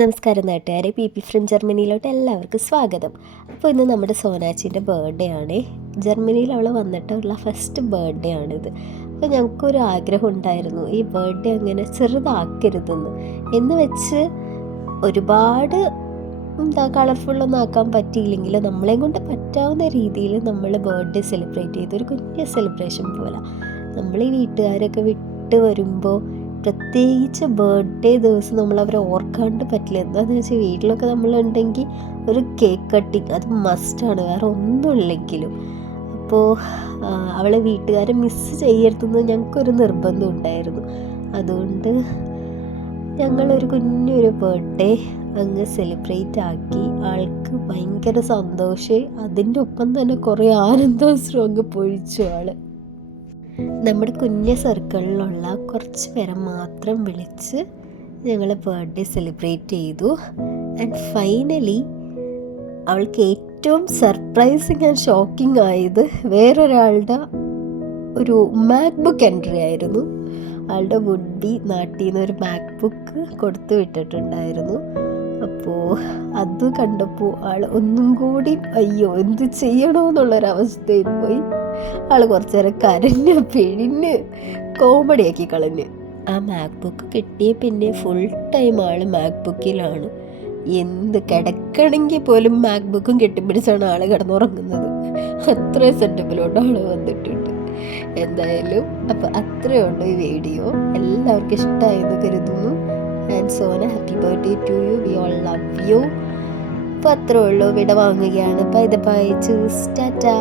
നമസ്കാരം നാട്ടുകാരെ, P from ജർമ്മനിയിലോട്ട് എല്ലാവർക്കും സ്വാഗതം. അപ്പോൾ ഇന്ന് നമ്മുടെ സോനാച്ചിൻ്റെ ബർത്ത്ഡേ ആണ്. ജർമ്മനിയിൽ അവൾ വന്നിട്ടുള്ള ഫസ്റ്റ് ബർത്ത്ഡേ ആണിത്. അപ്പോൾ ഞങ്ങൾക്കൊരു ആഗ്രഹം ഉണ്ടായിരുന്നു, ഈ ബർത്ത്ഡേ അങ്ങനെ ചെറുതാക്കരുതെന്ന്. എന്ന് വെച്ച് ഒരുപാട് കളർഫുള്ളൊന്നും ആക്കാൻ പറ്റിയില്ലെങ്കിൽ നമ്മളെ കൊണ്ട് പറ്റാവുന്ന രീതിയിൽ നമ്മൾ ബർത്ത്ഡേ സെലിബ്രേറ്റ് ചെയ്ത് ഒരു കുഞ്ഞ് സെലിബ്രേഷൻ പോലെ. നമ്മൾ ഈ വീട്ടുകാരൊക്കെ വിട്ട് വരുമ്പോൾ പ്രത്യേകിച്ച് ബർത്ത്ഡേ ദിവസം നമ്മൾ അവരെ ഓർക്കാണ്ട് പറ്റില്ല. എന്താണെന്ന് വെച്ചാൽ വീട്ടിലൊക്കെ നമ്മളുണ്ടെങ്കിൽ ഒരു കേക്ക് കട്ടിങ് അത് മസ്റ്റാണ്, വേറെ ഒന്നുമില്ലെങ്കിലും. അപ്പോൾ അവളെ വീട്ടുകാരെ മിസ്സ് ചെയ്യരുതെന്ന് ഞങ്ങൾക്കൊരു നിർബന്ധം ഉണ്ടായിരുന്നു. അതുകൊണ്ട് ഞങ്ങളൊരു കുഞ്ഞൊരു ബർത്ത്ഡേ അങ്ങ് സെലിബ്രേറ്റ് ആക്കി. ആൾക്ക് ഭയങ്കര സന്തോഷമായി, അതിൻ്റെ ഒപ്പം തന്നെ കുറേ ആനന്ദാശ്രം അങ്ങ് പൊഴിച്ചു ആൾ. നമ്മുടെ കുഞ്ഞ് സർക്കിളിലുള്ള കുറച്ച് പേരെ മാത്രം വിളിച്ച് ഞങ്ങൾ ബർത്ത്ഡേ സെലിബ്രേറ്റ് ചെയ്തു. ആൻഡ് ഫൈനലി അവൾക്ക് ഏറ്റവും സർപ്രൈസിങ് ആൻഡ് ഷോക്കിംഗ് ആയത് വേറൊരാളുടെ ഒരു മാക്ബുക്ക് എൻട്രി ആയിരുന്നു. ആളുടെ വുഡ് ബി നാട്ടിൽ നിന്ന് ഒരു മാക്ബുക്ക് കൊടുത്തു വിട്ടിട്ടുണ്ടായിരുന്നു. അപ്പോൾ അത് കണ്ടപ്പോൾ ആൾ ഒന്നും കൂടി അയ്യോ എന്ത് ചെയ്യണമെന്നുള്ളൊരവസ്ഥയിൽ പോയി. ആൾ കുറച്ച് നേരം കരഞ്ഞ് പിഴിഞ്ഞ് കോമഡിയാക്കി കളഞ്ഞ്. ആ മാക്ബുക്ക് കിട്ടിയ പിന്നെ ഫുൾ ടൈം ആൾ മാക്ബുക്കിലാണ്. എന്ത് കിടക്കണമെങ്കിൽ പോലും മാക്ബുക്കും കെട്ടിപ്പിടിച്ചാണ് ആൾ കിടന്നുറങ്ങുന്നത്. അത്രയും സെറ്റപ്പിലോട്ട് ആൾ വന്നിട്ടുണ്ട്. എന്തായാലും അപ്പോൾ അത്രയേ ഉള്ളൂ ഈ വീഡിയോ. എല്ലാവർക്കും ഇഷ്ടമായെന്ന് കരുതുന്നു. And Sona, happy birthday to you, we all love you. അപ്പോൾ അത്രയേ ഉള്ളൂ, വിട വാങ്ങുകയാണ്. ബൈ ചൂസ്, ടാറ്റാ.